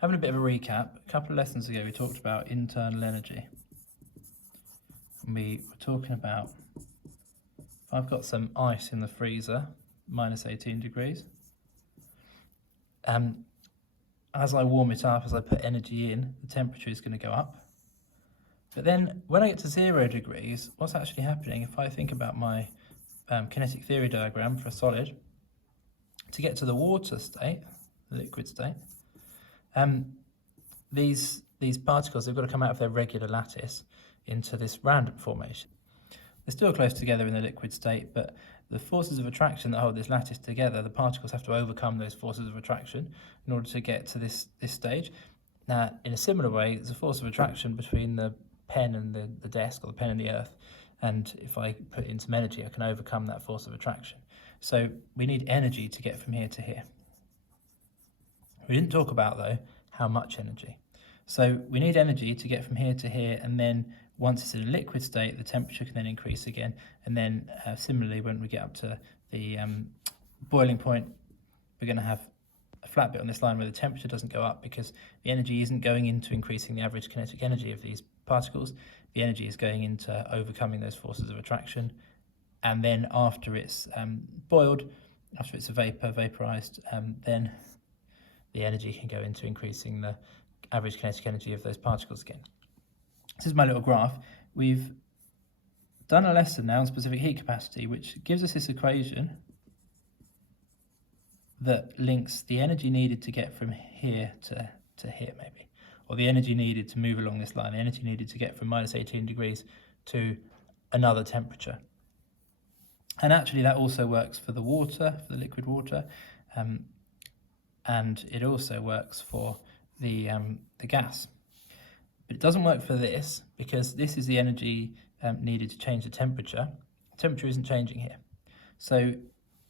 Having a bit of a recap, a couple of lessons ago we talked about internal energy. And we were talking about, if I've got some ice in the freezer, minus 18 degrees, as I warm it up, as I put energy in, the temperature is going to go up. But then when I get to 0 degrees, what's actually happening, if I think about my kinetic theory diagram for a solid, to get to the water state, the liquid state, these particles, they've got to come out of their regular lattice into this random formation. They're still close together in the liquid state, but the forces of attraction that hold this lattice together, the particles have to overcome those forces of attraction in order to get to this stage. Now, in a similar way, there's a force of attraction between the pen and the desk, or the pen and the earth, and if I put in some energy, I can overcome that force of attraction. So we need energy to get from here to here. We didn't talk about, though, how much energy. So we need energy to get from here to here, and then once it's in a liquid state, the temperature can then increase again. And then similarly, when we get up to the boiling point, we're going to have a flat bit on this line where the temperature doesn't go up because the energy isn't going into increasing the average kinetic energy of these particles. The energy is going into overcoming those forces of attraction. And then after it's boiled, after it's a vapor, vaporized, then the energy can go into increasing the average kinetic energy of those particles again. This is my little graph. We've done a lesson now on specific heat capacity, which gives us this equation that links the energy needed to get from here to here, maybe, or the energy needed to move along this line, the energy needed to get from minus 18 degrees to another temperature. And actually that also works for the water, for the liquid water, and it also works for the gas. But it doesn't work for this because this is the energy needed to change the temperature. The temperature isn't changing here. So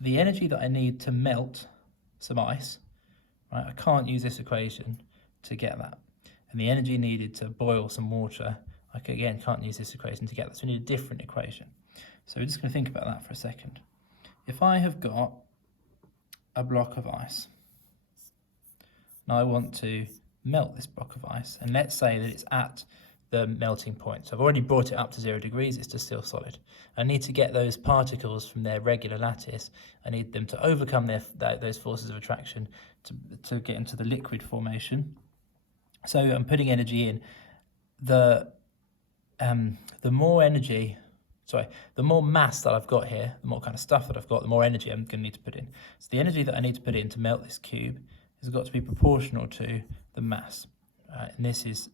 the energy that I need to melt some ice, right, I can't use this equation to get that. And the energy needed to boil some water, I again can't use this equation to get that. So we need a different equation. So we're just going to think about that for a second. If I have got a block of ice, now I want to melt this block of ice, and let's say that it's at the melting point. So I've already brought it up to 0 degrees, it's just still solid. I need to get those particles from their regular lattice. I need them to overcome those forces of attraction to get into the liquid formation. So I'm putting energy in. The more mass that I've got here, the more kind of stuff that I've got, the more energy I'm going to need to put in. So the energy that I need to put in to melt this cube has got to be proportional to the mass. And this is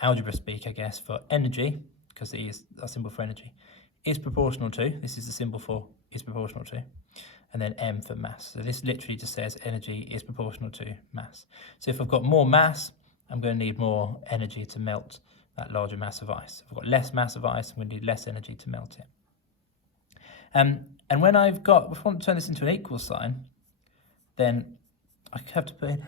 algebra speak, I guess, for energy, because E is a symbol for energy, is proportional to, this is the symbol for is proportional to, and then M for mass. So this literally just says energy is proportional to mass. So if I've got more mass, I'm going to need more energy to melt that larger mass of ice. If I've got less mass of ice, I'm going to need less energy to melt it. And when if I want to turn this into an equal sign, then I have to put in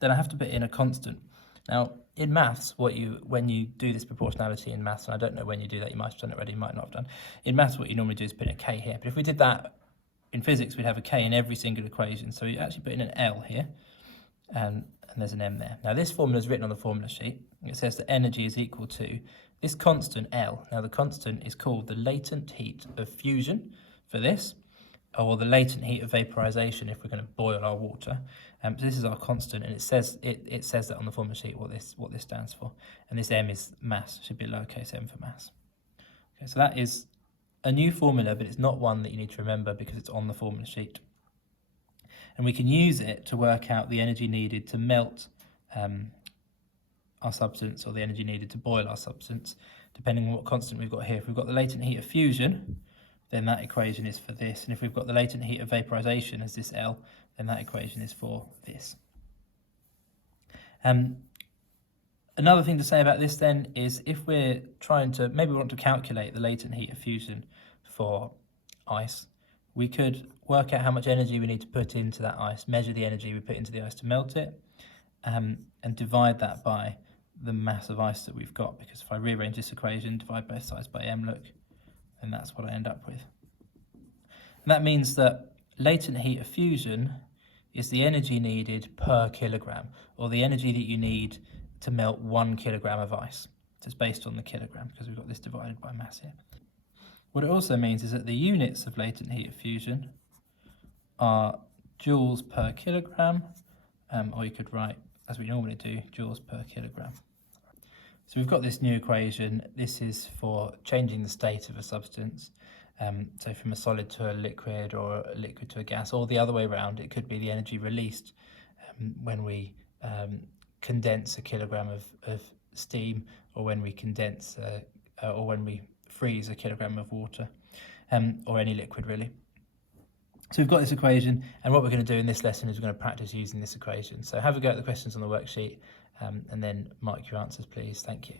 then I have to put in a constant. Now, in maths, when you do this proportionality in maths, and I don't know when you do that, you might have done it already, you might not have done. In maths, what you normally do is put in a k here. But if we did that in physics, we'd have a k in every single equation. So you actually put in an L here, and there's an M there. Now, this formula is written on the formula sheet. It says that energy is equal to this constant L. Now, the constant is called the latent heat of fusion for this, or the latent heat of vaporization if we're going to boil our water. So this is our constant, and it says that on the formula sheet what this stands for. And this M is mass, should be lowercase m for mass. Okay, so that is a new formula, but it's not one that you need to remember because it's on the formula sheet. And we can use it to work out the energy needed to melt our substance, or the energy needed to boil our substance, depending on what constant we've got here. If we've got the latent heat of fusion, then that equation is for this. And if we've got the latent heat of vaporization as this L, then that equation is for this. Another thing to say about this then is if we're trying to, maybe we want to calculate the latent heat of fusion for ice, we could work out how much energy we need to put into that ice, measure the energy we put into the ice to melt it, and divide that by the mass of ice that we've got. Because if I rearrange this equation, divide both sides by m, look, and that's what I end up with. And that means that latent heat of fusion is the energy needed per kilogram, or the energy that you need to melt 1 kilogram of ice. So it's based on the kilogram because we've got this divided by mass here. What it also means is that the units of latent heat of fusion are joules per kilogram, or you could write, as we normally do, joules per kilogram. So we've got this new equation. This is for changing the state of a substance. So from a solid to a liquid, or a liquid to a gas, or the other way around. It could be the energy released when we condense a kilogram of steam, or when we condense or when we freeze a kilogram of water, or any liquid really. So we've got this equation, and what we're going to do in this lesson is we're going to practice using this equation. So have a go at the questions on the worksheet, and then mark your answers, please. Thank you.